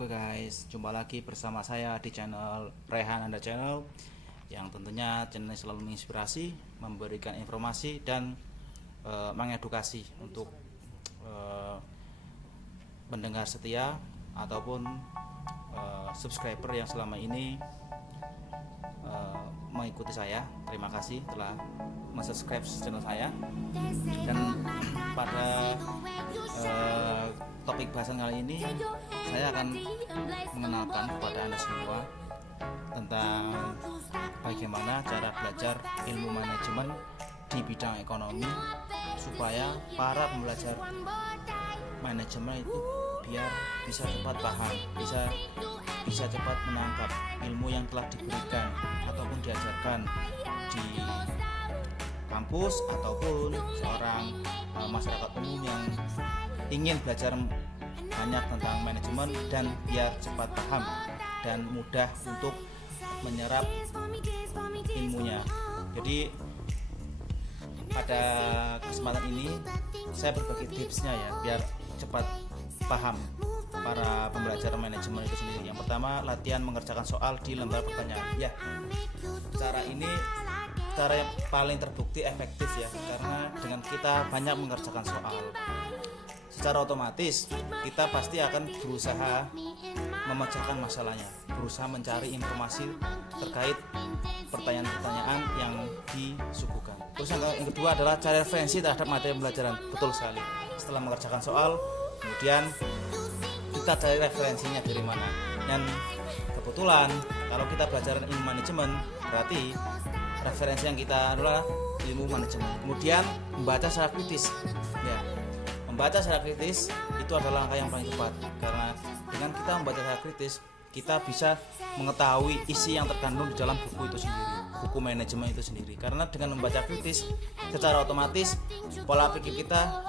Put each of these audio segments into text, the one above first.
Oke guys, jumpa lagi bersama saya di channel Rehan Anda Channel, yang tentunya channel selalu menginspirasi, memberikan informasi dan mengedukasi untuk pendengar setia ataupun subscriber yang selama ini mengikuti saya. Terima kasih telah subscribe channel saya. Dan pada topik bahasan kali ini saya akan mengenalkan kepada Anda semua tentang bagaimana cara belajar ilmu manajemen di bidang ekonomi supaya para pembelajar manajemen itu biar bisa cepat paham, bisa cepat menangkap ilmu yang telah diberikan ataupun diajarkan di kampus ataupun seorang masyarakat umum yang ingin belajar banyak tentang manajemen dan biar cepat paham dan mudah untuk menyerap ilmunya. Jadi pada kesempatan ini saya berbagi tipsnya ya biar cepat paham para pembelajar manajemen itu sendiri. Yang pertama, latihan mengerjakan soal di lembar pertanyaan. Ya, cara ini cara yang paling terbukti efektif ya, karena dengan kita banyak mengerjakan soal, secara otomatis kita pasti akan berusaha memecahkan masalahnya, berusaha mencari informasi terkait pertanyaan-pertanyaan yang disuguhkan. Terus yang kedua adalah cari referensi terhadap materi pembelajaran. Betul sekali. Setelah mengerjakan soal, kemudian kita cari referensinya dari mana. Dan kebetulan kalau kita belajar ilmu manajemen, berarti referensi yang kita adalah ilmu manajemen. Kemudian membaca secara kritis. Ya, membaca secara kritis itu adalah langkah yang paling tepat, karena dengan kita membaca secara kritis, kita bisa mengetahui isi yang terkandung di dalam buku itu sendiri, buku manajemen itu sendiri. Karena dengan membaca kritis, secara otomatis pola pikir kita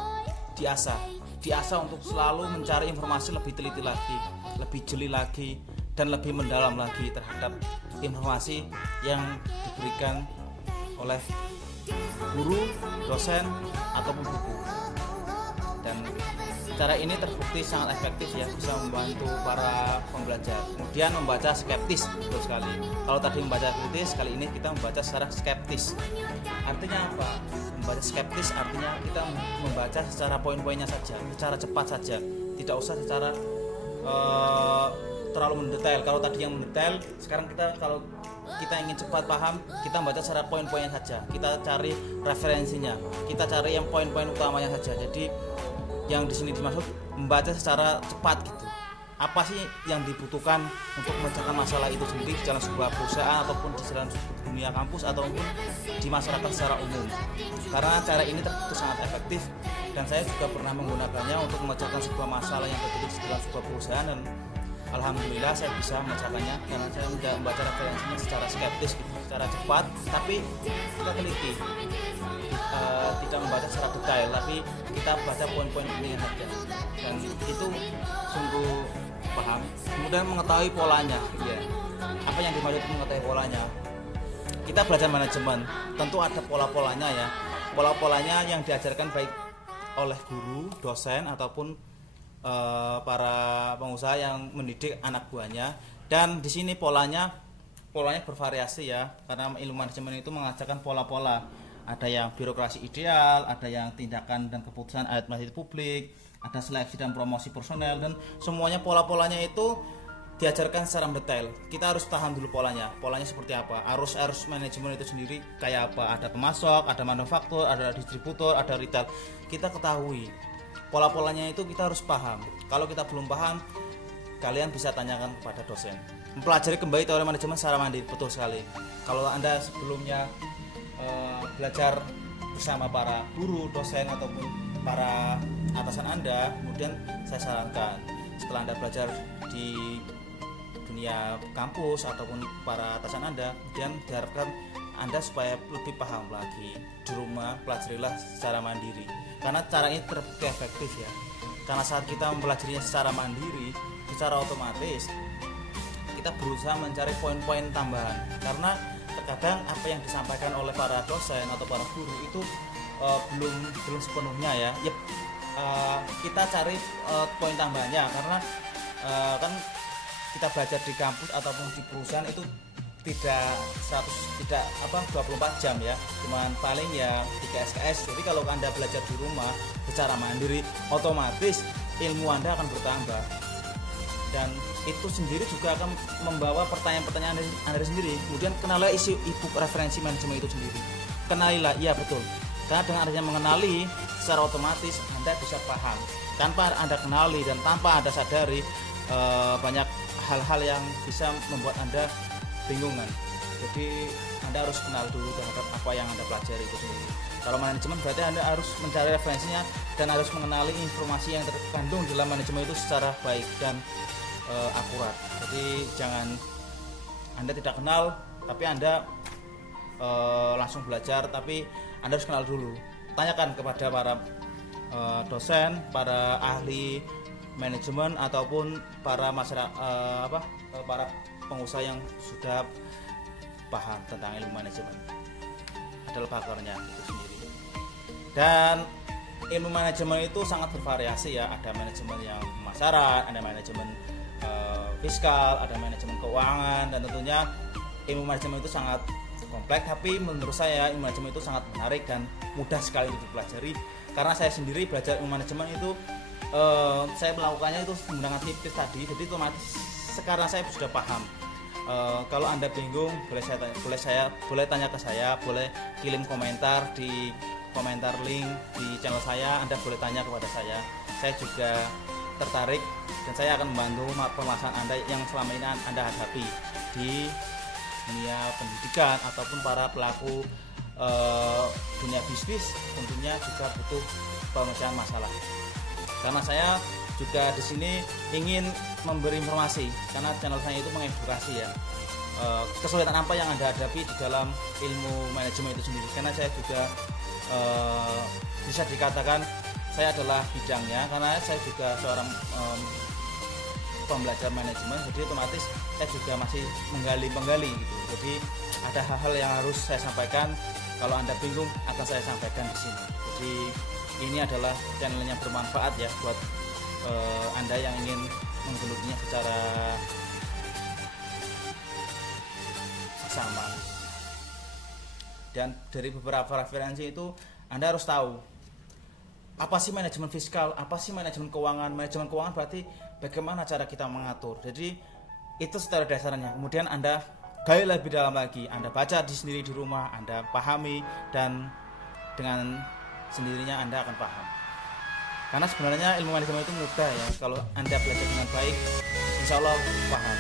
diasah untuk selalu mencari informasi lebih teliti lagi, lebih jeli lagi, dan lebih mendalam lagi terhadap informasi yang diberikan oleh guru, dosen, ataupun buku. Dan cara ini terbukti sangat efektif ya, bisa membantu para pembelajar. Kemudian membaca skeptis, betul sekali. Kalau tadi membaca kritis, kali ini kita membaca secara skeptis. Artinya apa? Membaca skeptis artinya kita membaca secara poin-poinnya saja, secara cepat saja, tidak usah secara terlalu mendetail. Kalau tadi yang mendetail, sekarang kalau kita ingin cepat paham, kita membaca secara poin-poinnya saja, kita cari referensinya, kita cari yang poin-poin utamanya saja. Jadi yang di sini dimaksud membaca secara cepat gitu. Apa sih yang dibutuhkan untuk memecahkan masalah itu sendiri di dalam sebuah perusahaan ataupun di dalam dunia kampus ataupun di masyarakat secara umum. Karena cara ini terbukti sangat efektif dan saya juga pernah menggunakannya untuk memecahkan sebuah masalah yang terjadi di dalam sebuah perusahaan, dan alhamdulillah saya bisa memecahkannya karena saya tidak membaca referensinya secara skeptis gitu, secara cepat, tapi kita teliti. Tidak membaca secara detail, tapi kita baca poin-poin penting saja, dan itu sungguh paham. Kemudian mengetahui polanya. Ya, apa yang dimaksud mengetahui polanya? Kita belajar manajemen, tentu ada pola-polanya ya. Pola-polanya yang diajarkan baik oleh guru, dosen ataupun para pengusaha yang mendidik anak buahnya. Dan di sini polanya bervariasi ya, karena ilmu manajemen itu mengajarkan pola-pola. Ada yang birokrasi ideal, ada yang tindakan dan keputusan administrasi publik, ada seleksi dan promosi personel, dan semuanya pola-polanya itu diajarkan secara detail. Kita harus paham dulu polanya seperti apa, arus manajemen itu sendiri kayak apa, ada pemasok, ada manufaktur, ada distributor, ada retail. Kita ketahui pola-polanya itu, kita harus paham. Kalau kita belum paham, kalian bisa tanyakan kepada dosen. Mempelajari kembali teori manajemen secara mandiri, betul sekali. Kalau Anda sebelumnya belajar bersama para guru, dosen ataupun para atasan Anda, kemudian saya sarankan setelah Anda belajar di dunia kampus ataupun para atasan Anda, kemudian diharapkan Anda supaya lebih paham lagi di rumah, pelajarilah secara mandiri, karena cara ini terbukti efektif ya. Karena saat kita mempelajarinya secara mandiri, secara otomatis kita berusaha mencari poin-poin tambahan, karena terkadang apa yang disampaikan oleh para dosen atau para guru itu belum sepenuhnya ya. Kita cari poin tambahannya, karena kan kita belajar di kampus ataupun di perusahaan itu tidak 24 jam ya, cuman paling ya 3 SKS. Jadi kalau Anda belajar di rumah secara mandiri, otomatis ilmu Anda akan bertambah, dan itu sendiri juga akan membawa pertanyaan-pertanyaan Anda sendiri. Kemudian kenalilah isi e-book referensi manajemen itu sendiri, kenalilah, iya betul, karena dengan adanya mengenali secara otomatis Anda bisa paham. Tanpa Anda kenali dan tanpa Anda sadari, banyak hal-hal yang bisa membuat Anda bingungan. Jadi Anda harus kenal dulu terhadap apa yang Anda pelajari itu sendiri. Kalau manajemen berarti Anda harus mencari referensinya dan harus mengenali informasi yang terkandung dalam manajemen itu secara baik dan akurat. Jadi jangan Anda tidak kenal tapi Anda langsung belajar, tapi Anda harus kenal dulu. Tanyakan kepada para dosen, para ahli manajemen ataupun para masyarakat, para pengusaha yang sudah paham tentang ilmu manajemen, adalah pakarnya itu sendiri. Dan ilmu manajemen itu sangat bervariasi ya, ada manajemen yang pemasaran, ada manajemen fiskal, ada manajemen keuangan, dan tentunya ilmu manajemen itu sangat kompleks. Tapi menurut saya ilmu manajemen itu sangat menarik dan mudah sekali untuk dipelajari, karena saya sendiri belajar ilmu manajemen itu saya melakukannya itu menggunakan tips tadi, jadi otomatis sekarang saya sudah paham. Kalau Anda bingung boleh tanya ke saya, boleh kirim komentar di komentar link di channel saya. Anda boleh tanya kepada saya juga tertarik dan saya akan membantu permasalahan Anda yang selama ini Anda hadapi di dunia pendidikan ataupun para pelaku dunia bisnis. Tentunya juga butuh pemecahan masalah, karena saya juga di sini ingin memberi informasi, karena channel saya itu mengedukasi ya, kesulitan apa yang Anda hadapi di dalam ilmu manajemen itu sendiri. Karena saya juga bisa dikatakan saya adalah bidangnya, karena saya juga seorang pembelajar manajemen, jadi otomatis saya juga masih menggali gitu. Jadi ada hal-hal yang harus saya sampaikan. Kalau Anda bingung akan saya sampaikan di sini. Jadi ini adalah channel yang bermanfaat ya buat Anda yang ingin menggelutinya secara sama. Dan dari beberapa referensi itu Anda harus tahu apa sih manajemen fiskal, apa sih manajemen keuangan. Manajemen keuangan berarti bagaimana cara kita mengatur. Jadi itu secara dasarnya. Kemudian Anda gali lebih dalam lagi, Anda baca sendiri di rumah, Anda pahami, dan dengan sendirinya Anda akan paham. Karena sebenarnya ilmu manajemen itu mudah ya, kalau Anda belajar dengan baik, insya Allah paham.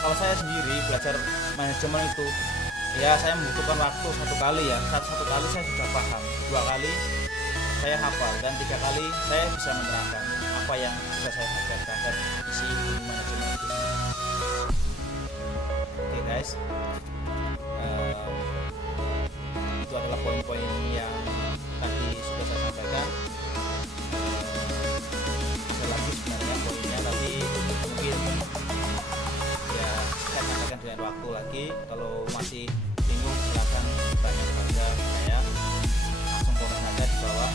Kalau saya sendiri belajar manajemen itu, ya saya membutuhkan waktu satu kali saya sudah paham, 2 kali saya hafal, dan 3 kali saya bisa menerangkan apa yang sudah saya belajar dari isi ilmu manajemen itu. Oke guys, itu adalah poin-poin yang tadi sudah saya sampaikan. Lagi sebenarnya poinnya, tapi mungkin ya saya sampaikan dengan waktu lagi. Kalau masih bingung silahkan tanya kepada saya, langsung komen aja di bawah.